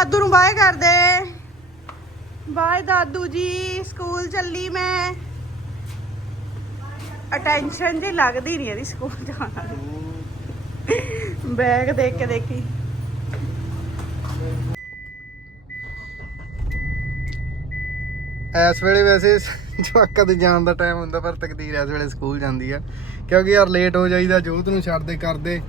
ਦਾਦੂ ਨੂੰ ਬਾਏ ਕਰ ਦੇ ਬਾਏ ਦਾਦੂ ਜੀ, ਸਕੂਲ ਚੱਲੀ ਮੈਂ। ਅਟੈਂਸ਼ਨ ਜੀ ਲੱਗਦੀ ਨਹੀਂ ਇਹਦੀ ਸਕੂਲ ਜਾਣ ਬੈਗ ਦੇਖ ਕੇ ਦੇਖੀ। ਇਸ ਵੇਲੇ ਵੈਸੇ ਜਵਾਕਾਂ ਦੇ ਜਾਣ ਦਾ ਟਾਈਮ ਹੁੰਦਾ, ਪਰ ਤਕਦੀਰ ਇਸ ਵੇਲੇ ਸਕੂਲ ਜਾਂਦੀ ਆ। ਕਿਉਂਕਿ ਯਾਰ ਲੇਟ ਹੋ ਜਾਈਦਾ, ਜੋਤ ਨੂੰ ਛੱਡਦੇ, ਕਰਦੇ।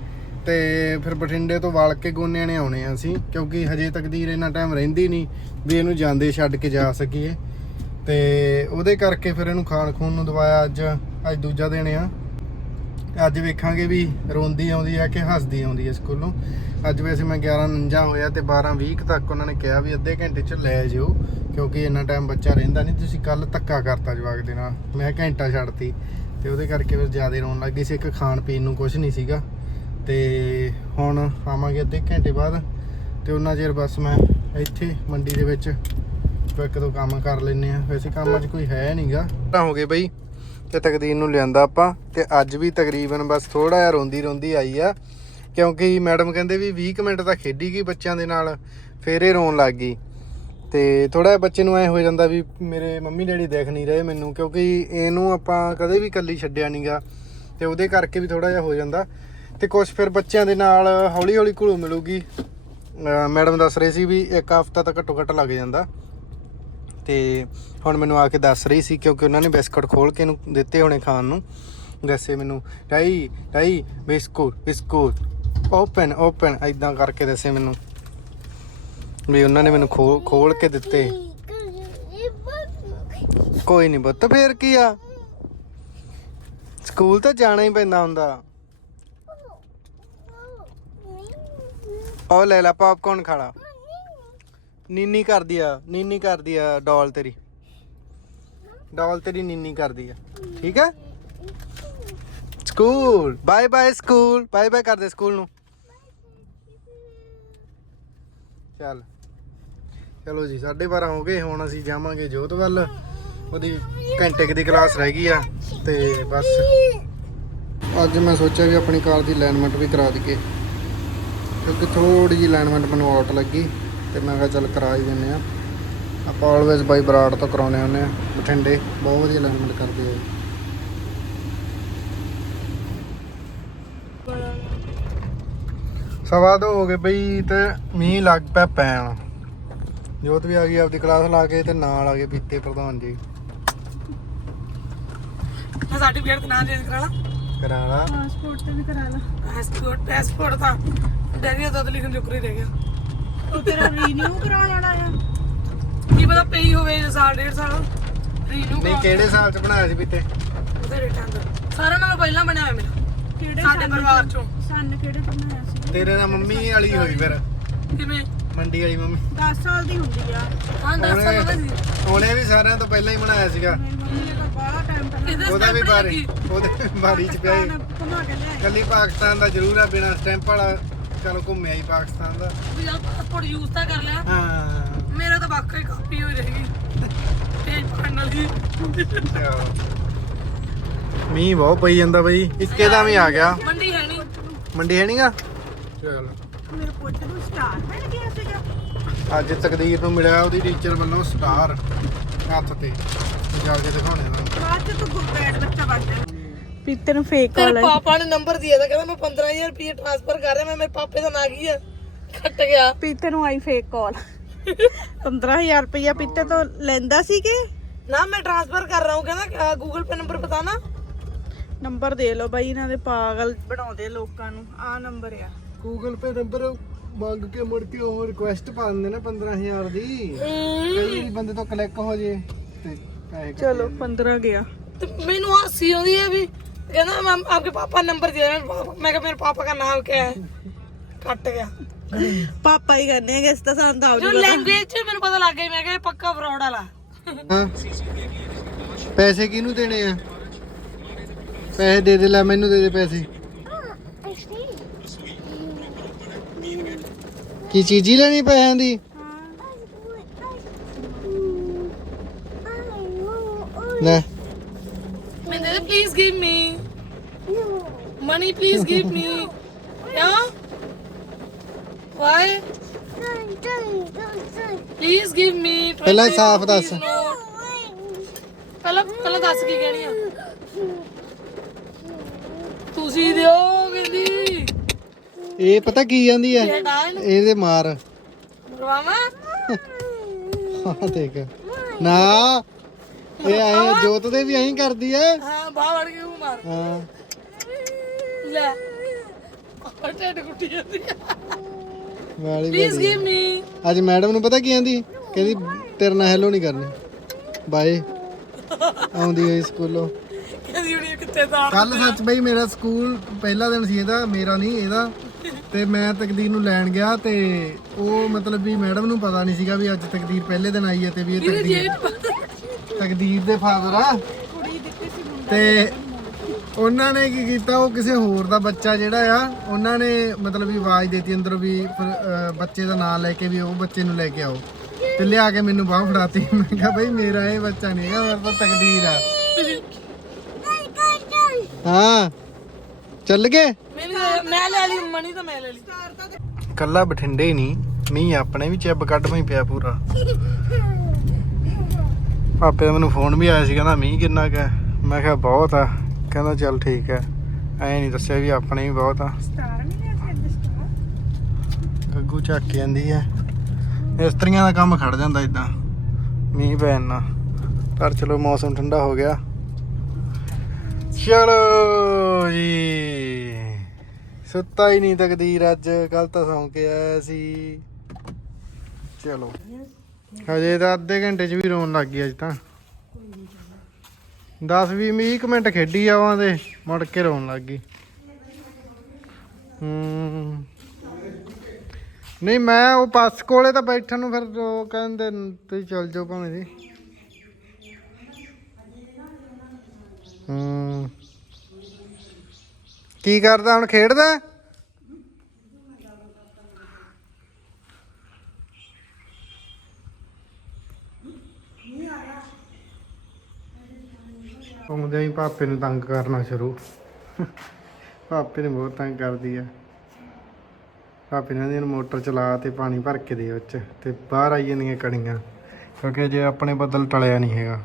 ਤੇ ਫਿਰ ਬਠਿੰਡੇ ਤੋਂ ਵਲ ਕੇ ਗੋਨਿਆਂ ਨੇ ਆਉਣੇ ਆ ਅਸੀਂ, ਕਿਉਂਕਿ ਹਜੇ ਤਕਦੀਰ ਇੰਨਾ ਟਾਈਮ ਰਹਿੰਦੀ ਨਹੀਂ ਵੀ ਇਹਨੂੰ ਜਾਂਦੇ ਛੱਡ ਕੇ ਜਾ ਸਕੀਏ। ਤੇ ਉਹਦੇ ਕਰਕੇ ਫਿਰ ਇਹਨੂੰ ਖਾਣ ਖੂਨ ਨੂੰ ਦਵਾਇਆ ਅੱਜ ਅੱਜ ਦੂਜਾ ਦਿਨ ਆ। ਅੱਜ ਵੇਖਾਂਗੇ ਵੀ ਰੋਂਦੀ ਆਉਂਦੀ ਆ ਕਿ ਹੱਸਦੀ ਆਉਂਦੀ ਆ ਸਕੂਲੋਂ। ਅੱਜ ਵੈਸੇ ਮੈਂ 11:49 ਹੋਇਆ ਤੇ 12:20 ਕੁ ਤੱਕ ਉਹਨਾਂ ਨੇ ਕਿਹਾ ਵੀ ਅੱਧੇ ਘੰਟੇ ਚ ਲੈ ਜਿਓ, ਕਿਉਂਕਿ ਇੰਨਾ ਟਾਈਮ ਬੱਚਾ ਰਹਿੰਦਾ ਨਹੀਂ, ਤੁਸੀਂ ਕੱਲ ਧੱਕਾ ਕਰਤਾ ਜਵਾਕ ਦੇ ਨਾਲ। ਮੈਂ ਘੰਟਾ ਛੱਡਤੀ ਤੇ ਉਹਦੇ ਕਰਕੇ ਫਿਰ ਜ਼ਿਆਦਾ ਰੋਣ ਲੱਗ ਗਈ ਸੀ। ਇੱਕ ਖਾਣ ਪੀਣ ਨੂੰ ਕੁਝ ਨਹੀਂ ਸੀਗਾ। ਤੇ ਹੁਣ ਆਵਾਂਗੇ ਅੱਧੇ ਘੰਟੇ ਬਾਅਦ ਤੇ ਉਹਨਾਂ ਚਿਰ ਬਸ ਮੈਂ ਇੱਥੇ ਮੰਡੀ ਦੇ ਵਿੱਚ ਇੱਕ ਦੋ ਕੰਮ ਕਰ ਲੈਨੇ ਆ ਵੈਸੇ ਕੰਮ ਅੱਜ ਕੋਈ ਹੈ ਨਹੀਂਗਾ ਤਾਂ ਹੋ ਗਏ ਬਈ, ਤੇ ਤਕਦੀਰ ਨੂੰ ਲਿਆਂਦਾ ਆਪਾਂ ਤੇ ਅੱਜ ਵੀ ਤਕਰੀਬਨ ਬਸ ਥੋੜਾ ਜਿਹਾ ਰੋਂਦੀ ਰੋਂਦੀ ਆਈ ਆ, ਕਿਉਂਕਿ ਮੈਡਮ ਕਹਿੰਦੇ ਵੀ 20 ਕੁ ਮਿੰਟ ਤਾਂ ਖੇਡੀ ਗਈ ਬੱਚਿਆਂ ਦੇ ਨਾਲ, ਫੇਰ ਇਹ ਰੋਣ ਲੱਗ ਗਈ। ਤੇ ਥੋੜਾ ਜਿਹਾ ਬੱਚੇ ਨੂੰ ਐ ਹੋ ਜਾਂਦਾ ਵੀ ਮੇਰੇ ਮੰਮੀ ਡੈਡੀ ਦੇਖ ਨਹੀਂ ਰਹੇ ਮੈਨੂੰ, ਕਿਉਂਕਿ ਇਹਨੂੰ ਆਪਾਂ ਕਦੇ ਵੀ ਇਕੱਲੀ ਛੱਡਿਆ ਨਹੀਂਗਾ ਤੇ ਉਹਦੇ ਕਰਕੇ ਵੀ ਥੋੜਾ ਜਿਹਾ ਹੋ ਜਾਂਦਾ। ਤੇ ਕੁਝ ਫਿਰ ਬੱਚਿਆਂ ਦੇ ਨਾਲ ਹੌਲੀ ਹੌਲੀ ਘੁਲੂ ਮਿਲੂਗੀ। ਮੈਡਮ ਦੱਸ ਰਹੇ ਸੀ ਵੀ ਇੱਕ ਹਫਤਾ ਤਾਂ ਘੱਟੋ ਘੱਟ ਲੱਗ ਜਾਂਦਾ। ਤੇ ਹੁਣ ਮੈਨੂੰ ਆ ਕੇ ਦੱਸ ਰਹੀ ਸੀ ਕਿਉਂਕਿ ਉਹਨਾਂ ਨੇ ਬਿਸਕੁਟ ਖੋਲ ਕੇ ਇਹਨੂੰ ਦਿੱਤੇ ਹੋਣੇ ਖਾਣ ਨੂੰ। ਦੱਸੇ ਮੈਨੂੰ, ਡਾਈ ਡਾਈ, ਬਿਸਕੁਟ ਬਿਸਕੁਟ ਓਪਨ ਓਪਨ ਐਦਾਂ ਕਰਕੇ ਦੱਸੇ ਮੈਨੂੰ। ਵੀ ਉਹਨਾਂ ਨੇ ਮੈਨੂੰ ਖੋਲ ਖੋਲ ਕੇ ਦਿੱਤੇ। ਕੋਈ ਨਹੀਂ ਬੱਤ ਫੇਰ ਕੀ ਆ? ਸਕੂਲ ਤਾਂ ਜਾਣਾ ਹੀ ਪੈਂਦਾ ਹੁੰਦਾ। ਉਹ ਲੈ ਲੈ ਪਾਪਕੌਰਨ ਖਾ ਲਾ। ਨੀਨੀ ਕਰਦੀ ਆ, ਨੀਨੀ ਕਰਦੀ ਆ ਡਾਲ ਤੇਰੀ। ਡਾਲ ਤੇਰੀ ਨੀਨੀ ਕਰਦੀ ਆ। ਠੀਕ ਹੈ school, bye bye school, bye bye ਕਰਦੇ ਸਕੂਲ ਨੂੰ। ਚੱਲ। ਚਲੋ ਜੀ 12:30 ਹੋ ਗਏ, ਹੁਣ ਅਸੀਂ ਜਾਵਾਂਗੇ ਜੋਤ ਵੱਲ। ਉਹਦੀ ਘੰਟੇ ਕੁ ਦੀ ਕਲਾਸ ਰਹਿ ਗਈ ਆ, ਤੇ ਬਸ। ਅੱਜ ਮੈਂ ਸੋਚਿਆ ਵੀ ਆਪਣੀ ਕਾਰ ਦੀ ਅਲਾਈਨਮੈਂਟ ਵੀ ਕਰਾ ਦਈਏ। ਕਿਉਂਕਿ ਥੋੜੀ ਜਿਹੀ ਅਲਾਈਨਮੈਂਟ ਮੈਨੂੰ ਆਊਟ ਲੱਗੀ ਤੇ ਮੈਂ ਕਿਹਾ ਚੱਲ ਕਰਾ ਹੀ ਦਿੰਨੇ ਆ ਆਪਾਂ ਆਲਵੇਜ਼ ਬਾਈ ਬਰਾੜ ਤੋਂ ਕਰਾਉਨੇ ਹੁੰਨੇ ਆ ਬਠਿੰਡੇ ਬਹੁਤ ਵਧੀਆ ਅਲਾਈਨਮੈਂਟ ਕਰਦੇ ਆ। ਸਵਾ ਦੋ ਹੋ ਗਏ ਬਈ ਤੇ ਮੀਂਹ ਲੱਗ ਪਿਆ ਪੈਣ। ਜੋਤ ਵੀ ਆ ਗਈ ਆਪਦੀ ਕਲਾਸ ਲਾ ਕੇ ਤੇ ਨਾਲ ਆ ਗਏ ਪੀਤੇ ਪ੍ਰਧਾਨ ਜੀ। ਸਰਟੀਫਿਕੇਟ ਨਾ ਚੇਂਜ ਕਰਾ ਲਾ। ਕਰਾ ਲਾ। ਪਾਸਪੋਰਟ ਤੇ ਵੀ ਕਰਾ ਲਾ। ਪਾਸਪੋਰਟ ਪਾਸਪੋਰਟ ਤਾਂ। ਡੈਰੀ ਦਾ ਤਾਂ ਲਿਖਣ ਜੁਕਰੀ ਰਹਿ ਗਿਆ। ਉਹ ਤੇਰਾ ਰੀਨਿਊ ਕਰਾਉਣ ਵਾਲਾ ਆ। ਕੀ ਪਤਾ ਪਈ ਹੋਵੇ ਸਾਲ ਡੇਢ ਸਾਲ। ਰੀਨੂ ਨਹੀਂ ਕਿਹੜੇ ਸਾਲ ਚ ਬਣਾਇਆ ਸੀ ਪੀਤੇ ਉਹਦੇ ਰਿਟਰਨ ਦਾ ਸਾਰਾ ਨਾਲੋਂ ਪਹਿਲਾਂ ਬਣਿਆ ਹੋਇਆ ਮੇਰਾ। ਕਿਹੜੇ ਸਾਡੇ ਸੰਨ ਪਰਿਵਾਰ ਚੋਂ? ਸੰਨ ਕਿਹੜੇ ਬਣਾਇਆ ਸੀ? ਤੇਰੇ ਨਾਲ ਮੰਮੀ ਵਾਲੀ ਹੋਈ ਫਿਰ। ਕਿਵੇਂ? ਮੰਡੀ ਵਾਲੀ ਮੰਮੀ। 10 ਸਾਲ ਦੀ ਹੁੰਦੀ ਆ। ਹਾਂ 10 ਸਾਲ ਦਾ ਸੀ। ਉਹਨੇ ਵੀ ਸਾਰਿਆਂ ਤੋਂ ਪਹਿਲਾਂ ਹੀ ਬਣਾਇਆ ਸੀਗਾ। ਮੇਰੀ ਮੰਮੀ ਨੇ ਤਾਂ ਬਾਹਲਾ ਟਾਈਮ ਪਹਿਲਾਂ ਇਹਦੇ ਉਹਦਾ ਵੀ ਬਾਰੀ। ਉਹਦੇ ਬਾਰੀ ਚ ਪਿਆ ਸੀ। ਘੁਮਾ ਕੇ ਲਿਆਏ। ਕੱਲੀ ਪਾਕਿਸਤਾਨ ਦਾ ਜ਼ਰੂਰ ਆ ਬਿਨਾ ਸਟੈਂਪ ਵਾਲਾ। ਚਲੋ ਘੁੰਮਿਆ ਹੀ ਪਾਕਿਸਤਾਨ ਦਾ। ਵੀ ਯੂਜ਼ ਤਾਂ ਕਰ ਲਿਆ। ਹਾਂ। ਮੇਰਾ ਤਾਂ ਵਾਕਈ ਕਾਪੀ ਹੋਈ ਰਹੇਗੀ ਪੇਜ ਫਾਈਨਲ ਦੀ ਮੀਂਹ ਬਹੁਤ ਪਈ ਜਾਂਦਾ ਬਈ। ਇੱਕੇ ਦਾ ਵੀ ਆ ਗਿਆ। ਮੰਡੀ ਹੈ ਨਹੀਂ ਮੰਡੀ ਹੈ ਨਹੀਂਗਾ ਚਲ। ਮੇਰੇ ਪੁੱਤ ਨੂੰ ਸਟਾਰ ਮਿਲ ਗਿਆ ਸੀਗਾ। ਅੱਜ ਤਕਦੀਰ ਨੂੰ ਮਿਲਿਆ ਉਹਦੀ ਟੀਚਰ ਵੱਲੋਂ ਸਟਾਰ ਹੱਥ ਤੇ। ਜਾ ਕੇ ਦਿਖਾਉਣੇ ਉਹਨਾਂ ਨੂੰ ਬਾਅਦ ਚ ਤੂੰ ਗੁੱਬੈਡ ਬੱਚਾ ਬਣ ਜਾ। ਪੀਤੇ ਨੂੰ ਫੇਕ ਤੇਰੇ ਪਾਪਾ ਨੇ ਨੰਬਰ ਦਿਆ ਤਾਂ ਕਹਿੰਦਾ ਮੈਂ 15000 ਰੁਪਏ ਟ੍ਰਾਂਸਫਰ ਕਰ ਰਿਹਾ ਮੈਂ ਮੇਰੇ ਪਾਪੇ ਦਾ ਨਾਂ ਕੀ ਆ? ਕੱਟ ਗਿਆ। ਪੀਤੇ ਨੂੰ ਆਈ ਫੇਕ ਕਾਲ 15000 ਰੁਪਇਆ ਪੀਤੇ ਤੋਂ ਲੈਂਦਾ ਸੀ ਕਿ? ਨਾ ਮੈਂ ਟ੍ਰਾਂਸਫਰ ਕਰ ਰਹਾ ਹੂੰ ਕਹਿੰਦਾ ਗੂਗਲ ਪੇ ਨੰਬਰ ਬਤਾਨਾ ਨੰਬਰ ਦੇ ਲਓ ਬਾਈ ਇਹਨਾਂ ਦੇ ਪਾਗਲ ਬਣਾਉਂਦੇ ਲੋਕਾਂ ਨੂੰ। ਆ ਨੰਬਰ ਆ। ਗੂਗਲ ਪੇ ਨੰਬਰ ਮੰਗ ਕੇ ਮੁੜ ਕੇ ਉਹ ਰਿਕੁਐਸਟ ਪਾ ਦਿੰਦੇ ਨਾ 15000 ਦੀ। ਕਈ ਬੰਦੇ ਤੋਂ ਕਲਿੱਕ ਹੋ ਜੇ ਚਲੋ 15 ਗਿਆ। ਮੈਨੂੰ ਹਾਸੀ ਆਉਂਦੀ ਹੈ ਵੀ कहना मैम आपके पापा नंबर दिया मैंने पापा- मैं कहा मेरे पापा का नाम क्या है कट गया ਪਾਪਾ ਹੀ ਕਰਨੇ ਹੈਗੇ ਇਸ ਤਾਂ ਸਾਨੂੰ ਤਾਂ जो लैंग्वेज च मैंने पता लग गई मैं कहा ये पक्का फ्रॉड वाला ਹਾਂ ਪੈਸੇ ਕਿਹਨੂੰ ਦੇਣੇ ਆ ਪੈਸੇ ਦੇ ਦੇ ਲੈ ਮੈਨੂੰ ਦੇ ਦੇ ਪੈਸੇ ਕੀ ਚੀਜ਼ ਹੀ ਲੈਣੀ ਪੈਸਿਆਂ ਦੀ ਲੈ मैंने please give Money, please give me. Yeah? Why? Please give me. 20 ਪਹਿਲਾਂ ਸਾਫ਼ ਦੱਸ। rupees note. ਪਹਿਲਾਂ ਪਹਿਲਾਂ ਦੱਸ ਕੀ ਕਹਿਣੀ ਆ ਤੁਸੀਂ ਦਿਓ ਕਹਿੰਦੀ ਇਹ ਪਤਾ ਕੀ ਜਾਂਦੀ ਹੈ ਇਹ ਡਾਇਨ ਇਹਦੇ ਮਾਰ ਰਵਾਵਾ ਆਹ ਦੇਖ ਨਾ ਇਹ ਐਂ ਜੋਤ ਦੇ ਵੀ ਐਂ ਕਰਦੀ ਐ ਹਾਂ ਬਾਹਰ ਵੜ ਕੇ ਉਹ ਮਾਰ ਹਾਂ ਲੈ। ਆਹ ਟੱਟ ਕੁੱਟੀ ਜਾਂਦੀ ਵਾਲੀ ਪਲੀਜ਼ ਬੜੀ। ਗਿਵ ਮੀ ਅੱਜ ਮੈਡਮ ਨੂੰ ਪਤਾ ਕੀ ਆਂਦੀ? ਕਹਿੰਦੀ ਤੇਰੇ ਨਾਲ ਹੈਲੋ ਨਹੀਂ ਕਰਨੀ। ਬਾਏ ਆਉਂਦੀ ਹੋਈ ਸਕੂਲੋਂ। ਕਹਿੰਦੀ ਹੁਣੀ ਕਿੱਥੇ ਦਾ ਕੱਲ ਸੱਚ ਬਈ ਮੇਰਾ ਸਕੂਲ ਪਹਿਲਾ ਦਿਨ ਸੀ ਇਹਦਾ ਮੇਰਾ ਨਹੀਂ ਇਹਦਾ। ਤੇ ਮੈਂ ਤਕਦੀਰ ਨੂੰ ਲੈਣ ਗਿਆ ਤੇ ਉਹ ਮਤਲਬ ਵੀ ਮੈਡਮ ਨੂੰ ਪਤਾ ਨਹੀਂ ਸੀਗਾ ਵੀ ਅੱਜ ਤਕਦੀਰ ਪਹਿਲੇ ਦਿਨ ਆਈ ਹੈ ਤੇ ਵੀ ਇਹ ਤਕਦੀਰ ਤਕਦੀਰ ਦੇ ਫਾਦਰ ਆ। ਤੇ ਉਹਨਾਂ ਨੇ ਕੀ ਕੀਤਾ ਉਹ ਕਿਸੇ ਹੋਰ ਦਾ ਬੱਚਾ ਜਿਹੜਾ ਆ ਉਹਨਾਂ ਨੇ ਮਤਲਬ ਵੀ ਆਵਾਜ਼ ਦੇਤੀ ਅੰਦਰੋਂ ਵੀ ਫਿਰ, ਅਹ, ਬੱਚੇ ਦਾ ਨਾਮ ਲੈ ਕੇ ਵੀ ਉਹ ਬੱਚੇ ਨੂੰ ਲੈ ਕੇ ਆਓ। ਤੇ ਲਿਆ ਕੇ ਮੈਨੂੰ ਬਾਹ ਫੜਾਤੀ। ਮੈਂ ਕਿਹਾ ਬਈ ਮੇਰਾ ਇਹ ਬੱਚਾ ਨਹੀਂ ਹੈਗਾ ਮੇਰਾ ਤਾਂ ਤਕਦੀਰ ਆ। ਹਾਂ। ਚੱਲ ਗਏ? ਮੈਨੂੰ ਮੈਂ ਲੈ ਲਈ ਮਣੀ ਤਾਂ ਮੈਂ ਲੈ ਲਈ। ਕੱਲਾ ਬਠਿੰਡੇ ਹੀ ਨਹੀਂ ਮੀਂਹ ਆਪਣੇ ਵੀ ਚੱਬ ਕੱਢ ਹੀ ਪਿਆ ਪੂਰਾ। ਪਾਪੇ ਦਾ ਮੈਨੂੰ ਫੋਨ ਵੀ ਆਇਆ ਸੀ ਕਹਿੰਦਾ ਮੀਂਹ ਕਿੰਨਾ ਕੁ ਹੈ? ਮੈਂ ਕਿਹਾ ਬਹੁਤ ਆ। ਕਹਿੰਦਾ ਚੱਲ ਠੀਕ ਹੈ। ਐ ਨਹੀਂ ਦੱਸਿਆ ਵੀ ਆਪਣੇ ਵੀ ਬਹੁਤ ਆ। ਗੱਗੂ ਚੱਕ ਕੇ ਜਾਂਦੀ ਹੈ। ਇਸਤਰੀਆਂ ਦਾ ਕੰਮ ਖੜ ਜਾਂਦਾ ਇਦਾਂ ਮੀਂਹ ਪੈਣ ਨਾਲ। ਪਰ ਚਲੋ ਮੌਸਮ ਠੰਡਾ ਹੋ ਗਿਆ। ਚਲੋ ਜੀ। ਸੁੱਤਾ ਹੀ ਨਹੀਂ ਤਕਦੀਰ ਅੱਜ। ਕੱਲ ਤਾਂ ਸੌਂ ਕੇ ਆਇਆ ਸੀ। ਚਲੋ। ਹਜੇ ਤਾਂ ਅੱਧੇ ਘੰਟੇ 'ਚ ਵੀ ਰੋਣ ਲੱਗ ਗਈ ਅੱਜ ਤਾਂ। 10 20 20 ਮਿੰਟ ਖੇਡੀ ਆਵਾਂ ਤੇ ਮੁੜ ਕੇ ਰੋਣ ਲੱਗ ਗਈ। ਹੂੰ। ਨਹੀਂ, ਮੈਂ ਉਹ ਬੱਸ ਕੋਲੇ ਤਾਂ ਬੈਠਣ ਨੂੰ ਫਿਰ ਉਹ ਕਹਿੰਦੇ ਤੁਸੀਂ ਚੱਲ ਜਾਓ ਭਾਵੇਂ ਜੀ। ਹੂੰ। ਕੀ ਕਰਦਾ ਹੁਣ, ਖੇਡਦਾ? ਘੁੰਮਦੇ ਹੀ ਪਾਪੇ ਨੂੰ ਤੰਗ ਕਰਨਾ ਸ਼ੁਰੂ। ਪਾਪੇ ਨੇ ਬਹੁਤ ਤੰਗ ਕਰਦੀ ਆ। ਪਾਪੇ ਨੇ ਇਹਨੂੰ ਮੋਟਰ ਚਲਾ ਤੇ ਪਾਣੀ ਭਰ ਕੇ ਦੇ ਵਿੱਚ ਤੇ ਬਾਹਰ ਆਈ ਜਾਂਦੀਆਂ ਕਣੀਆਂ ਕਿਉਂਕਿ ਜੇ ਆਪਣੇ ਬੱਦਲ ਟਲਿਆ ਨਹੀਂ ਹੈਗਾ।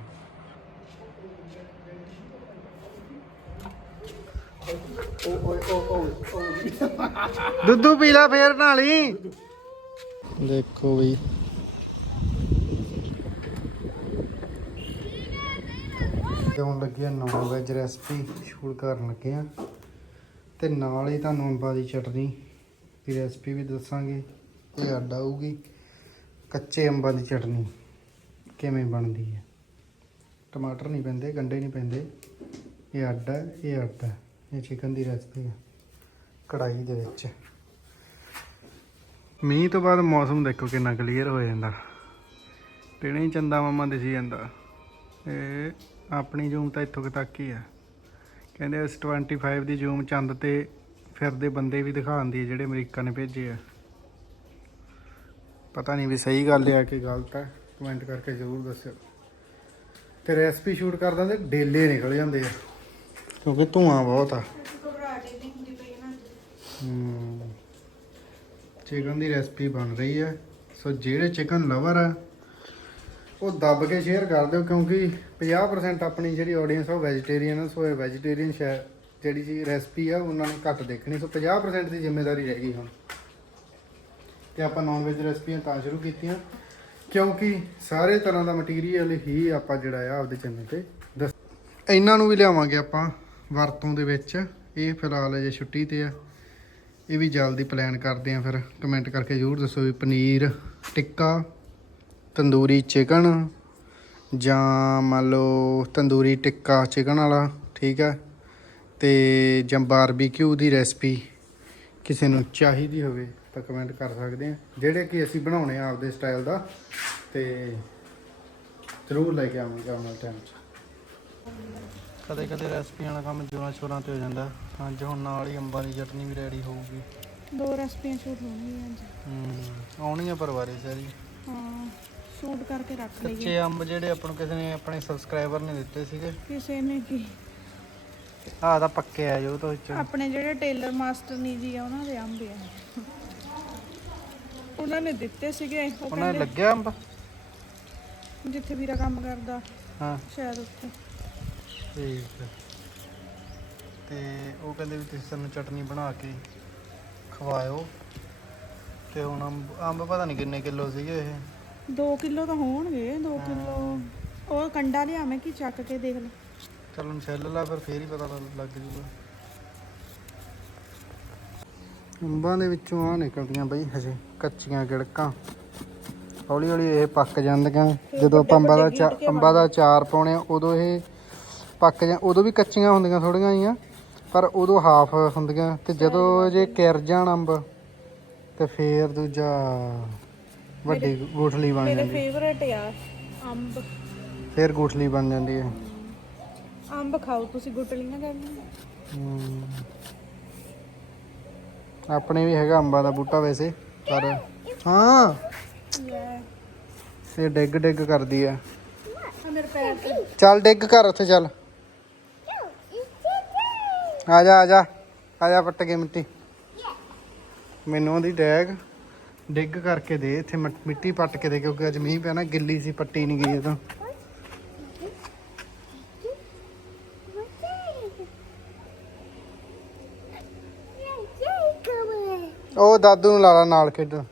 ਦੁੱਧੂ ਪੀਲਾ ਲੈ ਫੇਰ ਨਾਲੀ ਦੇਖੋ ਬਈ ਕਿਉਂ ਲੱਗਿਆ ਨੌਨ ਵੈਜ ਰੈਸਪੀ ਸ਼ੂਟ ਕਰਨ ਲੱਗੇ ਆ। ਤੇ ਨਾਲ ਹੀ ਤੁਹਾਨੂੰ ਅੰਬਾਂ ਦੀ ਚਟਨੀ ਦੀ ਰੈਸਪੀ ਵੀ ਦੱਸਾਂਗੇ ਇਹ ਅੱਡ ਆਊਗੀ ਕੱਚੇ ਅੰਬਾਂ ਦੀ ਚਟਨੀ, ਕਿਵੇਂ ਬਣਦੀ ਹੈ। ਟਮਾਟਰ ਨਹੀਂ ਪੈਂਦੇ, ਗੰਡੇ ਨਹੀਂ ਪੈਂਦੇ, ਇਹ ਅੱਡ ਹੈ, ਇਹ ਅੱਡ ਹੈ, ਇਹ ਚਿਕਨ ਦੀ ਰੈਸਪੀ ਹੈ ਕੜਾਈ ਦੇ ਵਿੱਚ। ਮੀਂਹ ਤੋਂ ਬਾਅਦ ਮੌਸਮ ਦੇਖੋ ਕਿੰਨਾ ਕਲੀਅਰ ਹੋ ਜਾਂਦਾ। ਟਿਹਣੇ ਹੀ ਚੰਦਾ ਮਾਮਾ ਦਿਸੀ ਜਾਂਦਾ। ਇਹ ਆਪਣੀ ਜ਼ੂਮ ਤਾਂ ਇੱਥੋਂ ਤੱਕ ਹੀ ਆ। ਕਹਿੰਦੇ ਇਸ 25 ਦੀ ਜ਼ੂਮ ਚੰਦ ਤੇ ਫਿਰਦੇ ਬੰਦੇ ਵੀ ਦਿਖਾਉਂਦੀ ਹੈ ਜਿਹੜੇ ਅਮਰੀਕਾ ਨੇ ਭੇਜੇ ਆ। ਪਤਾ ਨਹੀਂ ਵੀ ਸਹੀ ਗੱਲ ਆ ਕਿ ਗਲਤ ਹੈ ਕਮੈਂਟ ਕਰਕੇ ਜ਼ਰੂਰ ਦੱਸਿਓ। ਤੇ ਰੈਸਪੀ ਸ਼ੂਟ ਕਰਦਾ ਤੇ ਡੇਲੇ ਨਿਕਲ ਜਾਂਦੇ ਆ, ਕਿਉਂਕਿ ਧੂਆਂ ਬਹੁਤ ਆ। ਚਿਕਨ ਦੀ ਰੈਸਪੀ ਬਣ ਰਹੀ ਹੈ ਸੋ ਜਿਹੜੇ ਚਿਕਨ ਲਵਰ ਆ ਉਹ ਦੱਬ ਕੇ ਸ਼ੇਅਰ ਕਰ ਦਿਓ ਕਿਉਂਕਿ 50% ਆਪਣੀ ਜਿਹੜੀ ਆਡੀਅנס ਆ ਉਹ ਵੈਜੀਟੇਰੀਅਨ ਆ, ਸੋ ਇਹ ਵੈਜੀਟੇਰੀਅਨ ਜਿਹੜੀ ਜੀ ਰੈਸਪੀ ਆ, ਉਹਨਾਂ ਨੇ ਘੱਟ ਦੇਖਣੀ। ਸੋ 50% ਦੀ ਜ਼ਿੰਮੇਵਾਰੀ ਰਹਿ ਗਈ ਹੁਣ। ਤੇ ਆਪਾਂ ਨਾਨ ਵੈਜ ਰੈਸਪੀਆਂ ਤਾਂ ਸ਼ੁਰੂ ਕੀਤੀਆਂ। ਕਿਉਂਕਿ ਸਾਰੇ ਤਰ੍ਹਾਂ ਦਾ ਮਟੀਰੀਅਲ ਹੀ ਆਪਾਂ ਜਿਹੜਾ ਆ ਆਪਦੇ ਚੈਨਲ ਤੇ ਦੱਸ ਇਹਨਾਂ ਨੂੰ ਵੀ ਲਿਆਵਾਂਗੇ ਆਪਾਂ ਵਰਤੋਂ ਦੇ ਵਿੱਚ। ਇਹ ਫਿਲਹਾਲ ਅਜੇ ਛੁੱਟੀ ਤੇ ਆ। ਇਹ ਵੀ ਜਲਦੀ ਪਲਾਨ ਕਰਦੇ ਆ ਫਿਰ। ਕਮੈਂਟ ਕਰਕੇ ਜ਼ਰੂਰ ਦੱਸੋ ਵੀ ਪਨੀਰ, ਟਿੱਕਾ ਤੰਦੂਰੀ ਚਿਕਨ ਜਾਂ ਮੰਨ ਲਓ ਤੰਦੂਰੀ ਟਿੱਕਾ ਚਿਕਨ ਵਾਲਾ ਠੀਕ ਹੈ ਤੇ ਜਾਂ ਬਾਰਬੀਕਿਊ ਦੀ ਰੈਸਪੀ ਕਿਸੇ ਨੂੰ ਚਾਹੀਦੀ ਹੋਵੇ ਤਾਂ ਕਮੈਂਟ ਕਰ ਸਕਦੇ ਆ। ਜਿਹੜੇ ਕਿ ਅਸੀਂ ਬਣਾਉਣੇ ਆ ਆਪਦੇ ਸਟਾਈਲ ਦਾ ਤੇ ਜ਼ਰੂਰ ਲੈ ਕੇ ਆਵਾਂਗੇ ਆਉਣ ਵਾਲੇ ਟਾਈਮ 'ਚ। ਕਦੇ ਕਦੇ ਰੈਸਪੀਆਂ ਵਾਲਾ ਕੰਮ ਜੋਰਾਂ ਸ਼ੋਰਾਂ ਤੇ ਹੋ ਜਾਂਦਾ। ਅੱਜ ਹੁਣ ਨਾਲ ਹੀ ਅੰਬਾਂ ਦੀ ਚਟਨੀ ਵੀ ਰੈਡੀ ਹੋਊਗੀ। ਦੋ ਰੈਸਪੀਆਂ ਸ਼ੂਟ ਹੋਣਗੀਆਂ ਅੱਜ। ਹੂੰ ਆਉਣੀਆਂ ਪਰਵਾਰੇ ਸਾਰੀ। ਹਾਂ। ਸ਼ੂਟ ਕਰਕੇ ਰੱਖ ਲਈਏ। ਕੱਚੇ ਅੰਬ ਜਿਹੜੇ ਆਪਾਂ ਨੂੰ ਕਿਸੇ ਨੇ ਆਪਣੇ ਸਬਸਕ੍ਰਾਈਬਰ ਨੇ ਦਿੱਤੇ ਸੀਗੇ। ਕਿਸੇ ਨੇ ਕੀ? ਆਹ ਤਾਂ ਪੱਕੇ ਆ ਜੋ ਤੋਂ ਵਿੱਚ। ਆਪਣੇ ਜਿਹੜੇ ਟੇਲਰ ਮਾਸਟਰ ਨੀ ਜੀ ਆ ਉਹਨਾਂ ਦੇ ਅੰਬ ਆ। ਉਹਨਾਂ ਨੇ ਦਿੱਤੇ ਸੀਗੇ ਉਹ ਉਹਨਾਂ ਨੇ ਲੱਗਿਆ ਅੰਬ? ਜਿੱਥੇ ਵੀਰਾ ਕੰਮ ਕਰਦਾ ਹਾਂ। ਸ਼ਾਇਦ ਉੱਥੇ। ਠੀਕ ਹੈ ਤੇ ਉਹ ਕਹਿੰਦੇ ਵੀ ਤੁਸੀਂ ਸਾਨੂੰ ਚਟਨੀ ਬਣਾ ਕੇ ਖਵਾਇਓ। ਤੇ ਹੁਣ ਅੰਬ ਅੰਬ ਪਤਾ ਨਹੀਂ ਕਿੰਨੇ ਕਿਲੋ ਸੀਗੇ ਇਹ। 2 ਕਿਲੋ ਤਾਂ ਹੋਣਗੇ 2 ਕਿਲੋ। ਉਹ ਕੰਡਾ ਲਿਆਵੇਂ ਕਿ ਚੱਕ ਕੇ ਦੇਖ ਲੈ। ਚੱਲ ਹੁਣ ਛਿੱਲ ਲਾ ਫਿਰ ਫੇਰ ਹੀ ਪਤਾ ਲੱਗ- ਲੱਗ ਜੂਗਾ। ਅੰਬਾਂ ਦੇ ਵਿੱਚੋਂ ਆ ਨਿਕਲਦੀਆਂ ਬਈ ਹਜੇ ਕੱਚੀਆਂ ਗਿੜਕਾਂ। ਹੌਲੀ ਹੌਲੀ ਇਹ ਪੱਕ ਜਾਂਦੀਆਂ। ਜਦੋਂ ਆਪਾਂ ਅੰਬਾਂ ਦਾ ਚਾ- ਅੰਬਾਂ ਦਾ ਅਚਾਰ ਪਾਉਣੇ ਆ ਉਦੋਂ ਇਹ ਪੱਕ ਜਾਂ ਉਦੋਂ ਵੀ ਕੱਚੀਆਂ ਹੁੰਦੀਆਂ ਥੋੜੀਆਂ ਜੀਆਂ ਪਰ ਉਦੋਂ ਹਾਫ ਹੁੰਦੀਆਂ। ਤੇ ਜਦੋਂ ਜੇ ਕਿਰ ਜਾਣ ਅੰਬ ਤੇ ਫੇਰ ਦੂਜਾ ਵੱਡੀ ਗੂਠਲੀ ਬਣ ਮੇਰੇ ਜਾਂਦੀ। ਫੇਵਰੇਟ ਆ ਅੰਬ। ਫੇਰ ਗੂਠਲੀ ਬਣ ਜਾਂਦੀ ਹੈ। ਅੰਬ ਖਾਓ ਤੁਸੀਂ ਗੁਟਲੀਆਂ ਕਰਨੀਆਂ ਹਮ। ਆਪਣੇ ਵੀ ਹੈਗਾ ਅੰਬਾਂ ਦਾ ਬੂਟਾ ਵੈਸੇ ਪਰ ਹਾਂ। ਲੈ। ਇਹ ਡਿੱਗ ਡਿੱਗ ਕਰਦੀ ਆ ਆ ਮੇਰੇ ਪੈਰ ਤੇ। ਚੱਲ ਡਿੱਗ ਕਰ ਉੱਥੇ ਚੱਲ। ਆ ਜਾ ਆ ਜਾ। ਆ ਜਾ ਪੱਟ ਕੇ ਮਿੱਟੀ। ਮੈਨੂੰ ਉਹਦੀ ਡੈਗ। ਡਿੱਗ ਕਰਕੇ ਦੇ, ਇੱਥੇ ਮਿੱਟੀ ਪੱਟ ਕੇ ਦੇ, ਕਿਉਂਕਿ ਅੱਜ ਮੀਂਹ ਪਿਆ ਗਿੱਲੀ ਸੀ, ਪੱਟੀ ਨਹੀਂ ਗਈ ਇਹ ਤਾਂ ਉਹ ਦਾਦੂ ਨੂੰ ਲਾ ਲਾ ਨਾਲ ਖੇਡਣ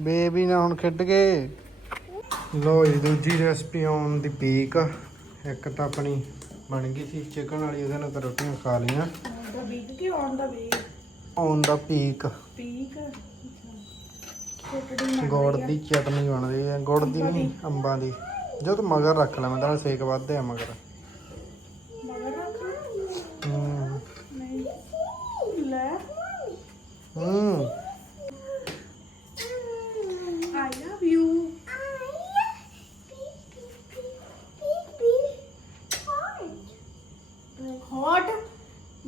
ਬੇਬੀ ਨਾਲ ਹੁਣ ਖੇਡ ਗਏ ਲੋ ਜੀ, ਦੂਜੀ ਰੈਸਪੀ ਆਉਣ ਦੀ ਪੀਕ, ਇੱਕ ਤਾਂ ਆਪਣੀ ਬਣ ਗਈ ਸੀ ਚਿਕਨ ਵਾਲੀ ਉਹਦੇ ਨਾਲ ਤਾਂ ਰੋਟੀਆਂ ਖਾ ਲਈਆਂ। ਦਾ ਬੀਕ ਕਿ ਔਨ ਦਾ ਬੀਕ ਔਨ ਦਾ ਪੀਕ ਗੁੜ ਦੀ ਚਟਨੀ ਬਣਦੀ ਹੈ ਗੁੜ ਦੀ ਨਹੀਂ ਅੰਬਾਂ ਦੀ। ਜਦ ਮਗਰ ਰੱਖ ਲੈ ਮੈਂ ਤਾਂ ਸੇਕ ਵੱਧਦੇ ਆ ਮਗਰ। ਮਗਰ ਰੱਖ ਹੂੰ। ਨਹੀਂ। ਲੈ। ਹੂੰ ਆਈ ਲਵ ਯੂ ਹੌਟ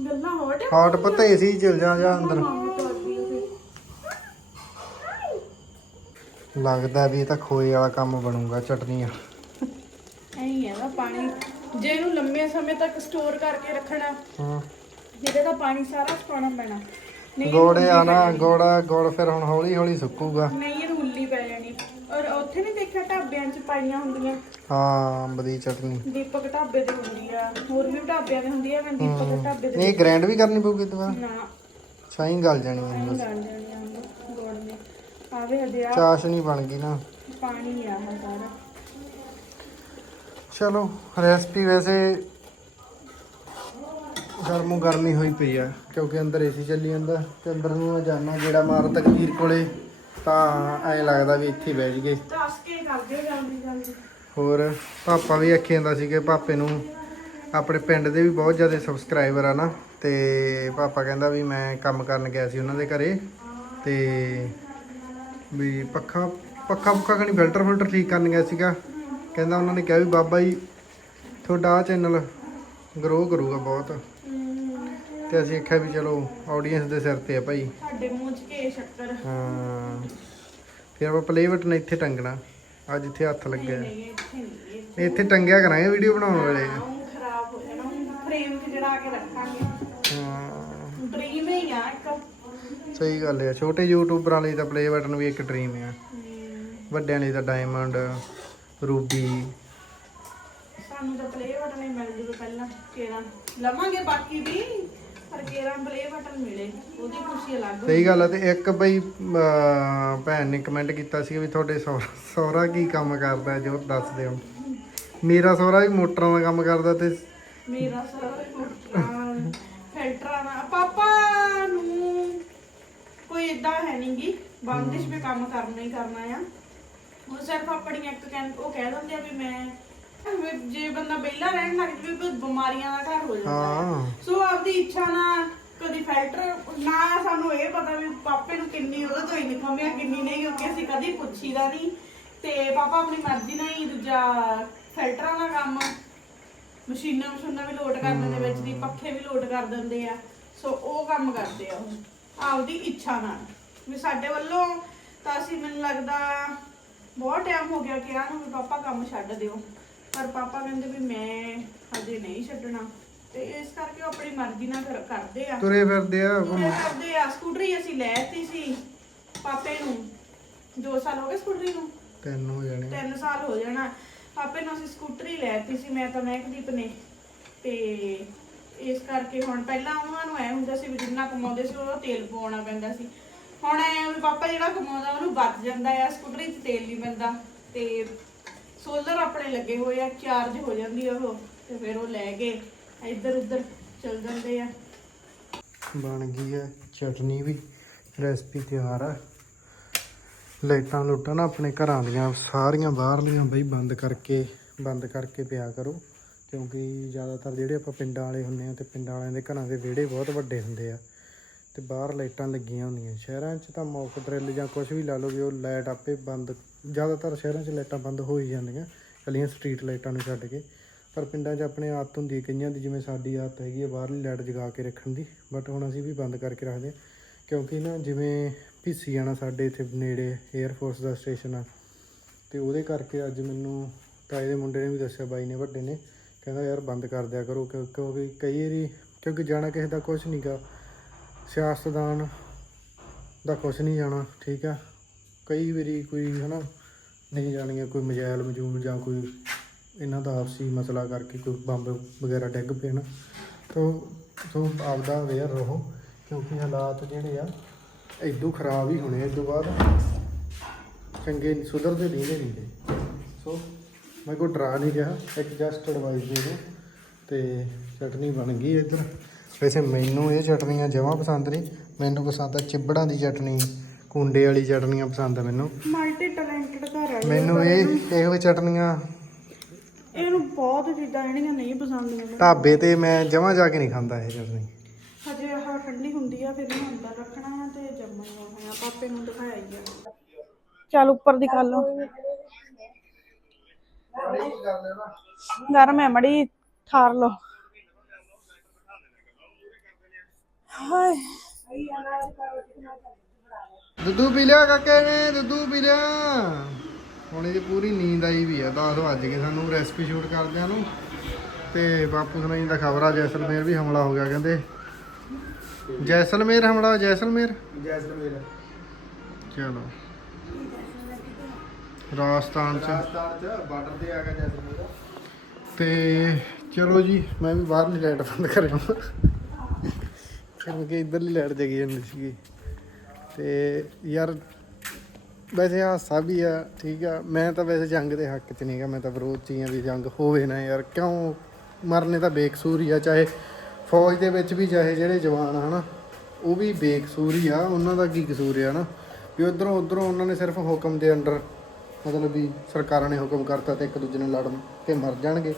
ਗੱਲਾਂ ਹੌਟ ਪਤਾ ਏਸੀ ਚਲ ਜਾ ਜਾ ਅੰਦਰ। ਲੱਗਦਾ ਵੀ ਇਹ ਤਾਂ ਖੋਏ ਵਾਲਾ ਕੰਮ ਬਣੂਗਾ ਚਟਨੀਆਂ। ਐਂ ਹੈ ਨਾ ਪਾਣੀ। ਜੇ ਇਹਨੂੰ ਲੰਮੇ ਸਮੇਂ ਤੱਕ ਸਟੋਰ ਕਰਕੇ ਰੱਖਣਾ ਹਾਂ। ਇਹਦੇ ਤਾਂ ਪਾਣੀ ਸਾਰਾ ਸੁਕਾਉਣਾ ਪੈਣਾ। ਗੋੜੇ ਆ ਨਾ ਗੋੜਾ ਗੁੜ ਫਿਰ ਹੁਣ ਹੌਲੀ ਹੌਲੀ ਸੁੱਕੂਗਾ। ਨਹੀਂ ਇਹ ਉੱਲੀ ਪੈ ਜਾਣੀ ਔਰ ਉੱਥੇ ਨਹੀਂ ਦੇਖਿਆ ਢਾਬਿਆਂ 'ਚ ਪਾਈਆਂ ਹੁੰਦੀਆਂ। ਹਾਂ ਅੰਬ ਦੀ ਚਟਨੀ। ਦੀਪਕ ਢਾਬੇ ਤੇ ਹੁੰਦੀ ਆ ਹੋਰ ਵੀ ਢਾਬਿਆਂ ਤੇ ਹੁੰਦੀ ਆ ਮੈਂ ਦੀਪਕ ਢਾਬੇ ਤੇ ਇਹ ਗ੍ਰਾਈਂਡ ਵੀ ਕਰਨੀ ਪਊਗੀ ਦੁਬਾਰਾ ਨਾ। ਛਾਈ ਗਲ ਜਾਣੀ ਹੈ ਨਹੀਂ ਜਾਣੀਆਂ ਗੋੜ ਨੇ। ਆਵੇ ਹਜੇ ਆ। ਚਾਸ਼ਨੀ ਬਣ ਗਈ ਨਾ। ਪਾਣੀ ਆ ਆਹ ਸਾਰਾ। ਚਲੋ ਰੈਸਪੀ ਵੈਸੇ ਗਰਮੋ ਗਰਮੀ ਹੋਈ ਪਈ ਆ ਕਿਉਂਕਿ ਅੰਦਰ ਏਸੀ ਚੱਲੀ ਜਾਂਦਾ ਤੇ ਅੰਦਰ ਨੂੰ ਜਾਣਾ ਜਿਹੜਾ ਮਾਰ ਤਕਦੀਰ ਕੋਲੇ। ਤਾਂ ਐਂ ਲੱਗਦਾ ਵੀ ਇੱਥੇ ਹੀ ਦੱਸ ਕੇ ਜਲਦੀ ਜਲਦੀ ਹੋਰ ਪਾਪਾ ਵੀ ਆਖੀ ਜਾਂਦਾ ਸੀ ਕਿ ਪਾਪੇ ਨੂੰ ਆਪਣੇ ਪਿੰਡ ਦੇ ਵੀ ਬਹੁਤ ਜ਼ਿਆਦਾ ਸਬਸਕ੍ਰਾਈਬਰ ਆ ਨਾ ਤੇ ਪਾਪਾ ਕਹਿੰਦਾ ਵੀ ਮੈਂ ਕੰਮ ਕਰਨ ਗਿਆ ਸੀ ਉਹਨਾਂ ਦੇ ਘਰੇ ਤੇ ਵੀ ਪੱਖਾ ਪੱਖਾ ਪੁੱਖਾ ਕਣੀ ਫਿਲਟਰ ਫਿਲਟਰ ਠੀਕ ਕਰਨ ਗਿਆ ਸੀਗਾ। ਕਹਿੰਦਾ ਉਹਨਾਂ ਨੇ ਕਿਹਾ ਵੀ ਬਾਬਾ ਜੀ ਤੁਹਾਡਾ ਆ ਚੈਨਲ ਗਰੋ ਕਰੂਗਾ ਬਹੁਤ। ਤੇ ਅਸੀਂ ਆਖਿਆ ਵੀ ਚਲੋ ਆਡੀਅנס ਦੇ ਸਿਰ ਤੇ ਆ ਭਾਈ। ਸਾਡੇ ਮੂੰਹ 'ਚ ਕੇ ਸ਼ੱਕਰ। ਹਾਂ। ਫਿਰ ਆਪਾਂ ਪਲੇ ਬਟਨ ਇੱਥੇ ਟੰਗਣਾ। ਅੱਜ ਇੱਥੇ ਹੱਥ ਲੱਗਿਆ। ਨਹੀਂ ਇੱਥੇ ਨਹੀਂ ਇਹ ਇੱਥੇ ਟੰਗਿਆ ਕਰਾਂਗੇ ਵੀਡੀਓ ਬਣਾਉਣ ਵੇਲੇ। ਉਹ ਖਰਾਬ ਹੋ ਜਾਣਾ। ਫਰੇਮ 'ਚ ਜੜਾ ਕੇ ਰੱਖਾਂਗੇ। ਹਾਂ। ਡ੍ਰੀਮ ਹੀ ਆ ਇੱਕ। ਸਹੀ ਗੱਲ ਹੈ ਛੋਟੇ ਯੂਟਿਊਬਰਾਂ ਲਈ ਤਾਂ ਪਲੇ ਬਟਨ ਵੀ ਇੱਕ ਡ੍ਰੀਮ ਆ। ਵੱਡਿਆਂ ਲਈ ਤਾਂ ਡਾਇਮੰਡ ਰੂਬੀ ਸਾਨੂੰ ਤਾਂ ਪਲੇ ਬਟਨ ਹੀ ਮਿਲ ਜੂਗਾ ਪਹਿਲਾਂ ਕੇਰਾਂ ਲਵਾਂਗੇ ਬਾਕੀ ਵੀ। ਪਰ ਕੇਰਾਂ ਪਲੇ ਬਟਨ ਮਿਲੇ ਉਹਦੀ ਖੁਸ਼ੀ ਅਲੱਗ ਸਹੀ ਗੱਲ ਹੈ ਤੇ ਇੱਕ ਬਈ ਅਹ, ਭੈਣ ਨੇ ਕਮੈਂਟ ਕੀਤਾ ਸੀ ਵੀ ਤੁਹਾਡੇ ਸਹੁਰਾ ਸਹੁਰਾ ਕੀ ਕੰਮ ਕਰਦਾ ਹੈ, ਜੋ ਦੱਸ ਦਿਓ ਮੇਰਾ ਸਹੁਰਾ ਵੀ ਮੋਟਰਾਂ ਦਾ ਕੰਮ ਕਰਦਾ ਤੇ ਮੇਰਾ ਸਾਰਾ ਫਿਲਟਰਾਂ ਦਾ। ਪਾਪਾ ਨੂੰ ਕੋਈ ਇਦਾਂ ਹੈ ਨਹੀਂਗੀ ਬੰਦਿਸ਼ ਵੀ ਕੰਮ ਕਰਨਾ ਹੀ ਕਰਨਾ ਆ। ਉਹ ਸਿਰਫ ਆਪਣੀਆਂ ਇੱਕ ਕਹਿੰ ਉਹ ਕਹਿ ਦਿੰਦੇ ਆ ਵੀ ਮੈਂ ਵੀ ਜੇ ਬੰਦਾ ਰਹਿਣ ਲੱਗ ਜਾਵੇ ਵੀ ਬਿਮਾਰੀਆਂ ਦਾ ਘਰ ਹੋ ਜਾਂਦਾ ਹੈ। ਹਾਂ। ਸੋ ਆਪਦੀ ਇੱਛਾ ਨਾਲ ਕਦੀ ਫਿਲਟਰ ਨਾ ਸਾਨੂੰ ਇਹ ਪਤਾ ਵੀ ਪਾਪੇ ਨੂੰ ਕਿੰਨੀ ਉਹਦੇ ਤੋਂ ਇਨਕਮ ਹੈ ਕਿੰਨੀ ਨਹੀਂ ਕਿਉਂਕਿ ਅਸੀਂ ਕਦੀ ਪੁੱਛੀਦਾ ਨਹੀਂ। ਤੇ ਪਾਪਾ ਆਪਣੀ ਮਰਜ਼ੀ ਨਾਲ ਹੀ ਦੂਜਾ ਫਿਲਟਰਾਂ ਦਾ ਕੰਮ ਮਸ਼ੀਨਾਂ ਮਸ਼ੀਨਾਂ ਵੀ ਲੋਡ ਕਰਨ ਦੇ ਵਿੱਚ ਦੀ ਪੱਖੇ ਵੀ ਲੋਡ ਕਰ ਦਿੰਦੇ ਆ। ਸੋ ਉਹ ਕੰਮ ਕਰਦੇ ਆ ਉਹ ਆਪਦੀ ਇੱਛਾ ਨਾਲ। ਵੀ ਸਾਡੇ ਵੱਲੋਂ ਤਾਂ ਅਸੀਂ ਮੈਨੂੰ ਲੱਗਦਾ ਬਹੁਤ ਟਾਈਮ ਹੋ ਗਿਆ ਕਿ ਨੂੰ ਵੀ ਪਾਪਾ ਕੰਮ ਛੱਡ ਦਿਓ। ਪਰ ਪਾਪਾ ਕਹਿੰਦੇ ਵੀ ਮੈਂ ਹਜੇ ਨਹੀਂ ਛੱਡਣਾ। ਤੇ ਇਸ ਕਰਕੇ ਉਹ ਆਪਣੀ ਮਰਜ਼ੀ ਨਾਲ ਕਰਦੇ ਆ। ਤੁਰੇ ਫਿਰਦੇ ਆ ਕਰਦੇ ਆ। ਸਕੂਟਰੀ ਅਸੀਂ ਲੈਤੀ ਸੀ ਪਾਪੇ ਨੂੰ। 2 ਸਾਲ ਹੋ ਗਏ ਸਕੂਟਰੀ ਨੂੰ। ਤਿੰਨ ਹੋ ਜਾਣੇ 3 ਸਾਲ ਹੋ ਜਾਣਾ। ਪਾਪੇ ਨੂੰ ਅਸੀਂ ਸਕੂਟਰੀ ਲੈਤੀ ਸੀ ਮੈਂ ਤਾਂ ਮਹਿਕਦੀਪ ਨੇ। ਤੇ ਇਸ ਕਰਕੇ ਹੁਣ ਪਹਿਲਾਂ ਉਹਨਾਂ ਨੂੰ ਐ ਹੁੰਦਾ ਸੀ ਵੀ ਜਿੰਨਾ ਕਮਾਉਂਦੇ ਸੀ ਉਹ ਤੇਲ ਪਵਾਉਣਾ ਪੈਂਦਾ ਸੀ। ਹੁਣ ਐ ਵੀ ਪਾਪਾ ਜਿਹੜਾ ਕਮਾਉਂਦਾ ਉਹਨੂੰ ਬਚ ਜਾਂਦਾ ਆ। ਸਕੂਟਰੀ 'ਚ ਤੇਲ ਨਹੀਂ ਪੈਂਦਾ। ਤੇ ਸੋਲਰ ਆਪਣੇ ਲੱਗੇ ਹੋਏ ਆ, ਚਾਰਜ ਹੋ ਜਾਂਦੀ ਆ ਉਹ, ਤੇ ਫਿਰ ਉਹ ਲੈ ਕੇ ਇੱਧਰ ਉੱਧਰ ਚਲ ਜਾਂਦੇ ਆ। ਬਣ ਗਈ ਹੈ ਚਟਨੀ ਵੀ, ਰੈਸਪੀ ਤਿਆਰ ਆ। ਲਾਈਟਾਂ ਲੁੱਟਾਂ ਨਾ ਆਪਣੇ ਘਰਾਂ ਦੀਆਂ, ਸਾਰੀਆਂ ਬਾਹਰਲੀਆਂ ਬਈ ਬੰਦ ਕਰਕੇ ਬੰਦ ਕਰਕੇ ਪਿਆ ਕਰੋ। ਕਿਉਂਕਿ ਜ਼ਿਆਦਾਤਰ ਜਿਹੜੇ ਆਪਾਂ ਪਿੰਡਾਂ ਵਾਲੇ ਹੁੰਦੇ ਆ, ਤੇ ਪਿੰਡਾਂ ਵਾਲਿਆਂ ਦੇ ਘਰਾਂ ਦੇ ਵਿਹੜੇ ਬਹੁਤ ਵੱਡੇ ਹੁੰਦੇ ਆ। ਤੇ ਬਾਹਰ ਲਾਈਟਾਂ ਲੱਗੀਆਂ ਹੁੰਦੀਆਂ, ਸ਼ਹਿਰਾਂ 'ਚ ਤਾਂ ਮੌਕ ਡਰਿੱਲ ਜਾਂ ਕੁਝ ਵੀ ਲਾ ਲਓ ਵੀ ਉਹ ਲਾਈਟ ਆਪੇ ਬੰਦ ਜ਼ਿਆਦਾਤਰ ਸ਼ਹਿਰਾਂ 'ਚ ਲਾਈਟਾਂ ਬੰਦ ਹੋ ਹੀ ਜਾਂਦੀਆਂ ਕੱਲੀਆਂ ਸਟਰੀਟ ਲਾਈਟਾਂ ਨੂੰ ਛੱਡ ਕੇ। ਪਰ ਪਿੰਡਾਂ 'ਚ ਆਪਣੇ ਆਦਤ ਹੁੰਦੀ ਹੈ ਕਈਆਂ ਦੀ, ਜਿਵੇਂ ਸਾਡੀ ਆਦਤ ਹੈਗੀ ਹੈ ਬਾਹਰਲੀ ਲਾਈਟ ਜਗਾ ਕੇ ਰੱਖਣ ਦੀ ਬਟ ਹੁਣ ਅਸੀਂ ਵੀ ਬੰਦ ਕਰਕੇ ਰੱਖਦੇ ਹਾਂ। ਕਿਉਂਕਿ ਨਾ ਜਿਵੇਂ ਭੀਸੀ ਜਾਣਾ ਸਾਡੇ ਇੱਥੇ ਨੇੜੇ 에ਅਰ ਫੋਰਸ ਦਾ ਸਟੇਸ਼ਨ ਆ, ਤੇ ਉਹਦੇ ਕਰਕੇ ਅੱਜ ਮੈਨੂੰ ਤਾਏ ਦੇ ਮੁੰਡੇ ਨੇ ਵੀ ਦੱਸਿਆ, ਬਾਈ ਨੇ ਵੱਡੇ ਨੇ, ਕਹਿੰਦਾ ਯਾਰ ਬੰਦ ਕਰ ਦਿਆ ਕਰੋ, ਕਿਉਂ- ਕਿਉਂਕਿ ਕਈ ਵਾਰੀ, ਕਿਉਂਕਿ ਜਾਣਾ ਕਿਸੇ ਦਾ ਕੁਝ ਨਹੀਂਗਾ ਸਿਆਸਤਦਾਨ ਦਾ ਕੁਝ ਨਹੀਂ ਜਾਣਾ, ਠੀਕ ਆ। ਕਈ ਵਾਰੀ ਕੋਈ ਹਨਾ ਨਹੀਂ ਜਾਣੀਆਂ ਕੋਈ ਮਜਾਇਲ ਮਜੂਲ ਜਾਂ ਕੋਈ ਇਹਨਾਂ ਦਾ ਆਪਸੀ ਮਸਲਾ ਕਰਕੇ ਕੋਈ ਬੰਬ ਵਗੈਰਾ ਡਿੱਗ ਪੈਣ ਤਾਂ ਸੋ ਆਪਦਾ ਅਵੇਅਰ ਰਹੋ, ਕਿਉਂਕਿ ਹਾਲਾਤ ਜਿਹੜੇ ਆ ਇਦੋਂ ਖਰਾਬ ਹੀ ਹੋਣੇ ਇਦੋਂ ਬਾਅਦ ਚੰਗੇ ਸੁਧਰਦੇ ਨਹੀਂ ਨਹੀਂ ਸੋ ਮੈਂ ਕੋਈ ਡਰਾ ਨਹੀਂ ਰਿਹਾ, ਇੱਕ ਜਸਟ ਐਡਵਾਈਸ ਦੇ ਦਿਓ, ਤੇ ਚਟਨੀ ਬਣ ਗਈ ਇੱਧਰ। ਵੈਸੇ ਮੈਨੂੰ ਇਹ ਚਟਨੀਆਂ ਜਮਾਂ ਪਸੰਦ ਨਹੀਂ, ਮੈਨੂੰ ਪਸੰਦ ਆ ਚਿਬੜਾਂ ਦੀ ਚਟਨੀ। ਕੁੰਡੇ ਵਾਲੀ ਚਟਨੀਆਂ ਪਸੰਦ ਆ ਮੈਨੂੰ। ਮਲਟੀ ਟੈਲੈਂਟਡ ਘਰ ਆ ਮੈਨੂੰ ਇਹ ਇਹੋ ਚਟਨੀਆਂ ਇਹਨੂੰ ਬਹੁਤ ਚੀਜ਼ਾਂ ਜਿਹੜੀਆਂ ਨਹੀਂ ਪਸੰਦ ਮੈਨੂੰ। ਢਾਬੇ ਤੇ ਮੈਂ ਜਮਾਂ ਜਾ ਕੇ ਨਹੀਂ ਖਾਂਦਾ ਇਹ ਚਟਨੀ। ਹਜੇ ਆਹ ਠੰਡੀ ਹੁੰਦੀ ਆ ਫਿਰ ਇਹਨੂੰ ਅੰਦਰ ਰੱਖਣਾ ਆ ਤੇ ਜੰਮਣਾ ਆ ਪਾਪੇ ਨੂੰ ਦਿਖਾਇਆ ਹੀ ਆ। ਚੱਲ ਉੱਪਰ ਦੀ ਕਰ ਲਓ। ਗਰਮ ਹੈ ਮੜੀ ਠਾਰ ਲਓ। ਹਾਏ। ਦੁੱਧੂ ਪੀ ਲਿਆ ਕਾਕੇ ਨੇ ਦੁੱਧੂ ਪੀ ਲਿਆ। ਹੁਣ ਇਹ ਪੂਰੀ ਨੀਂਦ ਆਈ ਵੀ ਆ 10 ਵੱਜ ਗਏ ਸਾਨੂੰ ਰੈਸਪੀ ਸ਼ੂਟ ਕਰਦਿਆਂ ਨੂੰ। ਤੇ ਬਾਪੂ ਸੁਣਾਈ ਦਾ ਖਬਰ ਆ ਜੈਸਲਮੇਰ ਵੀ ਹਮਲਾ ਹੋ ਗਿਆ ਕਹਿੰਦੇ। ਜੈਸਲਮੇਰ ਹਮਲਾ ਜੈਸਲਮੇਰ? ਜੈਸਲਮੇਰ। ਚਲੋ। ਰਾਜਸਥਾਨ ਚ। ਰਾਜਸਥਾਨ ਚ ਬਾਰਡਰ ਤੇ ਆ ਗਿਆ ਜੈਸਲਮੇਰ। ਤੇ ਚਲੋ ਜੀ ਮੈਂ ਵੀ ਬਾਹਰਲੀ ਲਾਈਟ ਬੰਦ ਕਰ ਆਵਾਂ ਕਿਉਂਕਿ ਇਧਰਲੀ ਲਾਈਟ ਜਗੀ ਜਾਂਦੀ ਸੀਗੀ। ਤੇ ਯਾਰ ਵੈਸੇ ਹਾਸਾ ਵੀ ਆ, ਠੀਕ ਆ। ਮੈਂ ਤਾਂ ਵੈਸੇ ਜੰਗ ਦੇ ਹੱਕ 'ਚ ਨਹੀਂਗਾ ਮੈਂ ਤਾਂ ਵਿਰੋਧ 'ਚ ਹੀ ਆ ਵੀ ਜੰਗ ਹੋਵੇ ਨਾ ਯਾਰ। ਕਿਉਂ ਮਰਨੇ ਤਾਂ ਬੇਕਸੂਰ ਹੀ ਆ, ਚਾਹੇ ਫੌਜ ਦੇ ਵਿੱਚ ਵੀ ਚਾਹੇ ਜਿਹੜੇ ਜਵਾਨ ਆ, ਹਨਾ। ਉਹ ਵੀ ਬੇਕਸੂਰ ਹੀ ਆ, ਉਹਨਾਂ ਦਾ ਕੀ ਕਸੂਰ ਆ ਨਾ ਵੀ ਉਧਰੋਂ ਉਧਰੋਂ ਉਹਨਾਂ ਨੇ ਸਿਰਫ ਹੁਕਮ ਦੇ ਅੰਡਰ ਮਤਲਬ ਵੀ ਸਰਕਾਰਾਂ ਨੇ ਹੁਕਮ ਕਰਤਾ ਤੇ ਇੱਕ ਦੂਜੇ ਨਾਲ ਲੜਨ ਤੇ ਮਰ ਜਾਣਗੇ।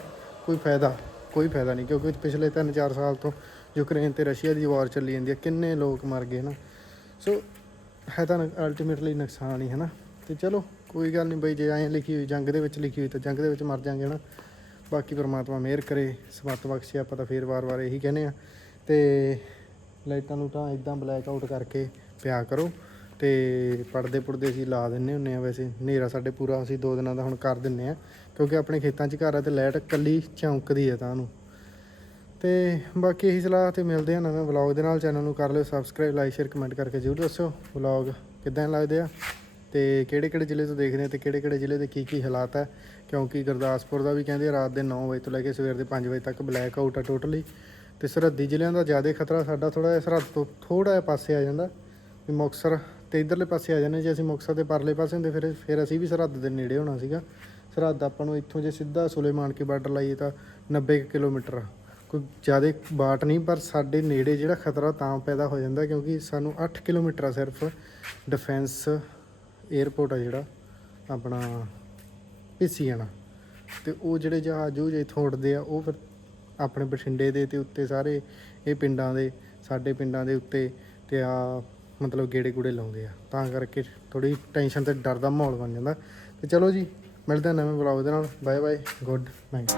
ਕੋਈ ਫਾਇਦਾ ਕੋਈ ਫਾਇਦਾ ਨਹੀਂ, ਕਿਉਂਕਿ ਪਿਛਲੇ 3-4 ਸਾਲ ਤੋਂ ਯੂਕਰੇਨ ਤੇ ਰਸ਼ੀਆ ਦੀ ਵਾਰ ਚੱਲੀ ਜਾਂਦੀ ਹੈ ਕਿੰਨੇ ਲੋਕ ਮਰ ਗਏ ਨਾ ਸੋ ਹੈ ਤਾਂ ਅਲਟੀਮੇਟਲੀ ਨੁਕਸਾਨ ਹੀ ਹੈ ਨਾ। ਤੇ ਚਲੋ, ਕੋਈ ਗੱਲ ਨਹੀਂ ਬਈ, ਜੇ ਐਂ ਲਿਖੀ ਹੋਈ, ਜੰਗ ਦੇ ਵਿੱਚ ਲਿਖੀ ਹੋਈ, ਤਾਂ ਜੰਗ ਦੇ ਵਿੱਚ ਮਰ ਜਾਾਂਗੇ ਨਾ ਬਾਕੀ ਪਰਮਾਤਮਾ ਮਿਹਰ ਕਰੇ ਸਮਤ ਬਖਸ਼ੇ, ਆਪਾਂ ਤਾਂ ਫੇਰ ਵਾਰ-ਵਾਰ ਇਹੀ ਕਹਿੰਦੇ ਆ ਤੇ ਲਾਈਟਾਂ ਨੂੰ ਤਾਂ ਇਦਾਂ ਬਲੈਕ ਆਊਟ ਕਰਕੇ ਪਿਆ ਕਰੋ। ਤੇ ਪਰਦੇ ਪੁਰਦੇ ਅਸੀਂ ਲਾ ਦਿੰਨੇ ਹੁੰਨੇ ਆ ਵੈਸੇ। ਹਨੇਰਾ ਸਾਡੇ ਪੂਰਾ ਅਸੀਂ ਦੋ ਦਿਨਾਂ ਦਾ ਹੁਣ ਕਰ ਦਿੰਨੇ ਆ ਕਿਉਂਕਿ ਆਪਣੇ ਖੇਤਾਂ 'ਚ ਘਰ ਆ ਤੇ ਲਾਈਟ ਕੱਲੀ ਚੌਂਕਦੀ ਆ ਤਾਂ ਉਹਨੂੰ ਤੇ ਬਾਕੀ ਇਹੀ ਸਲਾਹ ਤੇ ਮਿਲਦੇ ਆ ਨਵੇਂ ਵਲੌਗ ਦੇ ਨਾਲ। ਚੈਨਲ ਨੂੰ ਕਰ ਲਿਓ ਸਬਸਕ੍ਰਾਈਬ ਲਾਈਕ ਸ਼ੇਅਰ ਕਮੈਂਟ ਕਰਕੇ ਜ਼ਰੂਰ ਦੱਸਿਓ ਵਲੌਗ ਕਿੱਦਾਂ ਲੱਗਦੇ ਆ ਤੇ ਕਿਹੜੇ ਕਿਹੜੇ ਜ਼ਿਲ੍ਹੇ ਤੋਂ ਦੇਖਦੇ ਆ ਤੇ ਕਿਹੜੇ ਕਿਹੜੇ ਜ਼ਿਲ੍ਹੇ ਦੇ ਕੀ ਕੀ ਹਾਲਾਤ ਹੈ ਕਿਉਂਕਿ ਗੁਰਦਾਸਪੁਰ ਦਾ ਵੀ ਕਹਿੰਦੇ ਰਾਤ ਦੇ 9 ਵਜੇ ਤੋਂ ਲੈ ਕੇ ਸਵੇਰ ਦੇ 5 ਵਜੇ ਤੱਕ ਬਲੈਕ ਆਊਟ ਆ ਟੋਟਲੀ ਤੇ ਸਰਹੱਦੀ ਜ਼ਿਲ੍ਹਿਆਂ ਦਾ ਜ਼ਿਆਦਾ ਖਤਰਾ ਸਾਡਾ ਥੋੜਾ ਜਿਹਾ ਸਰਹੱਦ ਤੋਂ ਥੋੜਾ ਜਿਹਾ ਪਾਸੇ ਆ ਜਾਂਦਾ ਵੀ ਮੁਕਤਸਰ ਤੇ ਇਧਰਲੇ ਪਾਸੇ ਆ ਜਾਂਦੇ ਜੇ ਅਸੀਂ ਮੁਕਤਸਰ ਦੇ ਪਰਲੇ ਪਾਸੇ ਹੁੰਦੇ ਫਿਰ ਫਿਰ ਅਸੀਂ ਵੀ ਸਰਹੱਦ ਦੇ ਨੇੜੇ ਹੋਣਾ ਸੀਗਾ। ਸਰਹੱਦ ਆਪਾਂ ਨੂੰ ਇੱਥੋਂ ਜੇ ਸਿੱਧਾ ਸੁਲੇਮਾਨ ਕੀ ਬਾਰਡਰ ਲਾਈਏ ਤਾਂ 90 ਕੁ ਕਿਲੋਮੀਟਰ ਕੋਈ ਜ਼ਿਆਦਾ ਬਾਟ ਨਹੀਂ, ਪਰ ਸਾਡੇ ਨੇੜੇ ਜਿਹੜਾ ਖਤਰਾ ਤਾਂ ਪੈਦਾ ਹੋ ਜਾਂਦਾ ਕਿਉਂਕਿ ਸਾਨੂੰ 8 ਕਿਲੋਮੀਟਰ ਆ ਸਿਰਫ ਡਿਫੈਂਸ 에ਅਰਪੋਰਟ ਆ ਜਿਹੜਾ, ਆਪਣਾ ਪਿਸੀਆਣਾ ਤੇ ਉਹ ਜਿਹੜੇ ਜਹਾਜ਼ ਉਹ ਜੇ ਇੱਥੋਂ ਉੱਡਦੇ ਆ, ਉਹ ਫਿਰ ਆਪਣੇ ਬਠਿੰਡੇ ਦੇ ਤੇ ਉੱਤੇ ਸਾਰੇ ਇਹ ਪਿੰਡਾਂ ਦੇ, ਸਾਡੇ ਪਿੰਡਾਂ ਦੇ ਉੱਤੇ ਤੇ ਆ ਮਤਲਬ ਗੇੜੇ ਗੂੜੇ ਲਾਉਂਦੇ ਆ। ਤਾਂ ਕਰਕੇ ਥੋੜੀ ਟੈਨਸ਼ਨ ਤੇ ਡਰ ਦਾ ਮਾਹੌਲ ਬਣ ਜਾਂਦਾ। ਤੇ ਚਲੋ ਜੀ, ਮਿਲਦੇ ਹਾਂ ਨਵੇਂ ਵਲੌਗ ਦੇ ਨਾਲ। Bye bye good night